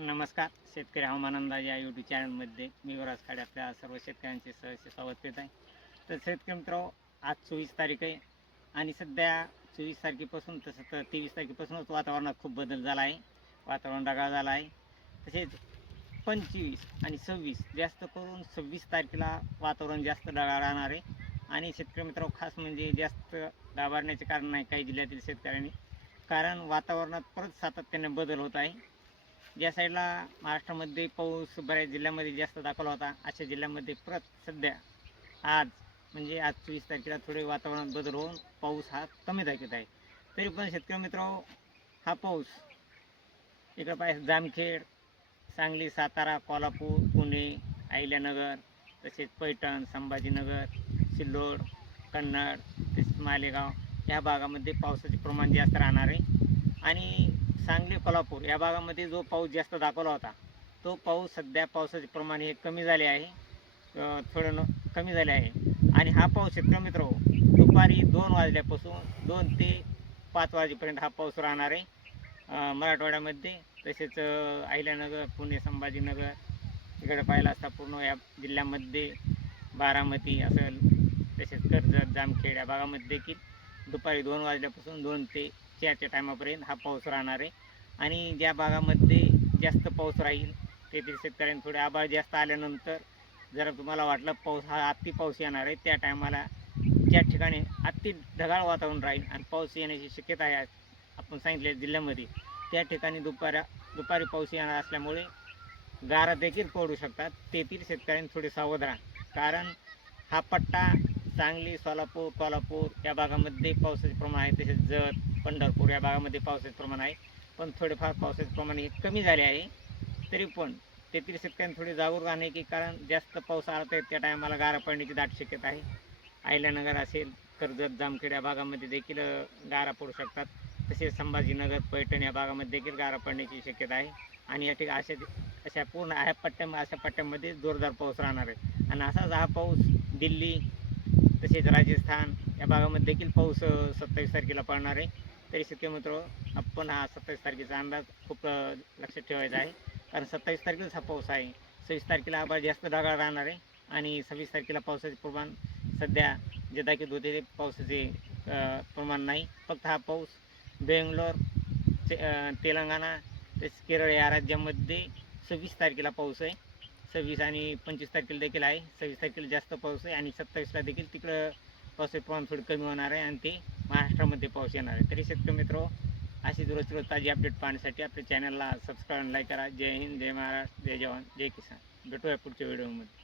नमस्कार. शेतकरी हवामान अंदाज या यूट्यूब चॅनलमध्ये मी युवराज खाडे आपल्या सर्व शेतकऱ्यांचे सहर्ष स्वागत करीत आहे. तर शेतकरी मित्र, आज 24 तारीख आहे आणि सध्या 24 तारखेपासून तसं तर 23 तारखेपासूनच वातावरणात खूप बदल झाला आहे. वातावरण ढगाळ झालं आहे. तसेच 25 आणि 26 जास्त करून 26 तारखेला वातावरण जास्त ढगाळ राहणार आहे. आणि शेतकरी मित्र, खास म्हणजे जास्त घाबरण्याचे कारण नाही काही जिल्ह्यातील शेतकऱ्यांनी, कारण वातावरणात परत सातत्याने बदल होत आहे. ज्या साईडला महाराष्ट्रामध्ये पाऊस बऱ्याच जिल्ह्यामध्ये जास्त दाखवला होता, अशा जिल्ह्यामध्ये परत सध्या आज म्हणजे आज 24 तारखेला थोडे वातावरणात बदल होऊन पाऊस हा कमी तारखेत आहे. तरी पण शेतकरी मित्र, हा पाऊस इकडं पाहिजे जामखेड, सांगली, सातारा, कोल्हापूर, पुणे, अहिल्यानगर, तसेच पैठण, संभाजीनगर, सिल्लोड, कन्नड, तसेच मालेगाव या भागामध्ये पावसाचे प्रमाण जास्त राहणार आहे. आणि सांगली, कोल्हापूर या भागामध्ये जो पाऊस जास्त दाखवला होता, तो पाऊस सध्या पावसाचे प्रमाण हे कमी झाले आहे, कमी झाले आहे. आणि हा पाऊस शेतकरी मित्र दुपारी 2 वाजल्यापासून 2 ते 5 वाजेपर्यंत हा पाऊस राहणार आहे मराठवाड्यामध्ये. तसेच अहिल्यानगर, पुणे, संभाजीनगर इकडे पाहिला असता पूर्ण या जिल्ह्यामध्ये बारामती असेल, तसेच कर्जत, जामखेड या भागामध्ये देखील दुपारी 2 वाजल्यापासून 2 ते 4च्या टायमापर्यंत हा पाऊस राहणार आहे. आणि ज्या भागामध्ये जास्त पाऊस राहील तेथील शेतकऱ्यांनी थोडे आभाळ जास्त आल्यानंतर जर तुम्हाला वाटलं पाऊस हा अति पाऊस येणार आहे, त्या टायमाला ज्या ठिकाणी अति ढगाळ वातावरण राहील आणि पाऊस येण्याची शक्यता आहे आपण सांगितले जिल्ह्यामध्ये, त्या ठिकाणी दुपारी पाऊस येणार असल्यामुळे गारा देखील पडू शकतात. तेथील शेतकऱ्यांनी थोडे सावध राहा, कारण हा पट्टा सांगली, सोलापूर, कोल्हापूर या भागामध्ये पावसाचे प्रमाण आहे. तसेच जत, पंढरपूर या भागामध्ये पावसाचे प्रमाण आहे, पण थोडेफार पावसाचे प्रमाण हे कमी झाले आहे. तरी पण तेथील शेतकऱ्यांनी थोडी जागरूक राहणे, की कारण जास्त पाऊस आला तर त्या टायमाला गारा पडण्याची दाट शक्यता आहे. अहिल्यानगर असेल, कर्जत, जामखेड या भागामध्ये देखील गारा पडू शकतात. तसेच संभाजीनगर, पैठण या भागामध्ये देखील गारा पडण्याची शक्यता आहे. आणि या ठिकाणी अशा पूर्ण अशा पट्ट्यामध्ये जोरदार पाऊस राहणार आहे. आणि असाच हा पाऊस दिल्ली, तसेच राजस्थान या भागामध्ये देखील पाऊस 27 तारखेला पडणार आहे. तरी शेतकरी मित्र, आपण हा 27 तारखेचा अंदाज खूप लक्षात ठेवायचा आहे, कारण 27 तारखेलाच हा पाऊस आहे. 26 तारखेला आभाळ जास्त ढगाळ राहणार आहे आणि 26 तारखेला पावसाचे प्रमाण सध्या जे दाखवत होते ते पावसाचे प्रमाण नाही. फक्त हा पाऊस बेंगलोर, तेलंगणा, तसेच केरळ या राज्यामध्ये 26 तारखेला पाऊस आहे. 26 आणि 25 तारखेला देखील आहे. 26 तारखेला जास्त पाऊस आहे आणि 27ला देखील तिकडं पावसाचे प्रमाण थोडं कमी होणार आहे आणि ते महाराष्ट्रामध्ये पाऊस येणार आहे. तरी शेतकरी मित्र, अशी रोज ताजी अपडेट पाहण्यासाठी आपल्या चॅनलला सबस्क्राईब आणि लाईक करा. जय हिंद, जय महाराष्ट्र, जय जवान, जय किसान. भेटूया पुढच्या व्हिडिओमध्ये.